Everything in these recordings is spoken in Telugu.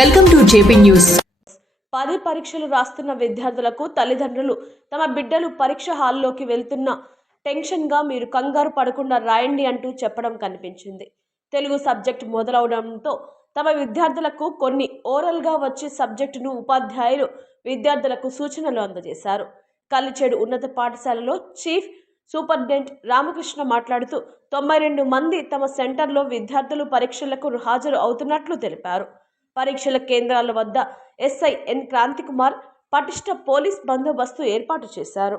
Welcome to JP news. 10 పరీక్షలు రాస్తున్న విద్యార్థులకు తల్లిదండ్రులు తమ బిడ్డలు పరీక్ష హాల్లోకి వెళ్తున్న టెన్షన్గా మీరు కంగారు పడకుండా రాయండి అంటూ చెప్పడం కనిపించింది. తెలుగు సబ్జెక్ట్ మొదలవడంతో తమ విద్యార్థులకు కొన్ని ఓరల్గా వచ్చే సబ్జెక్టును ఉపాధ్యాయులు విద్యార్థులకు సూచనలు అందజేశారు. కలిచెడు ఉన్నత పాఠశాలలో చీఫ్ సూపరింటెండెంట్ రామకృష్ణ మాట్లాడుతూ 92 మంది తమ సెంటర్లో విద్యార్థులు పరీక్షలకు హాజరు అవుతున్నట్లు తెలిపారు. పరీక్షల కేంద్రాల వద్ద ఎస్ఐ ఎన్ క్రాంతికుమార్ పటిష్ట పోలీస్ బందోబస్తు ఏర్పాటు చేశారు.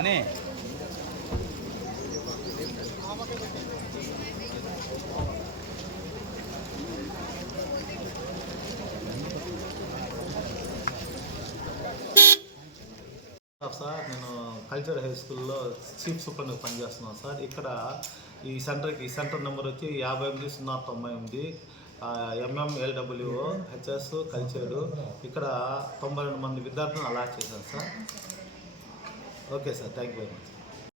అని సార్ నేను కల్చర్ హై స్కూల్లో చీఫ్ సూపర్గా పనిచేస్తున్నాను సార్. ఇక్కడ ఈ సెంటర్ నెంబర్ వచ్చి 58-098 MMLWO హెచ్ఎస్ కల్చరు. ఇక్కడ 92 మంది విద్యార్థులను అలాట్ చేశాను sir. Okay sir, thank you very much.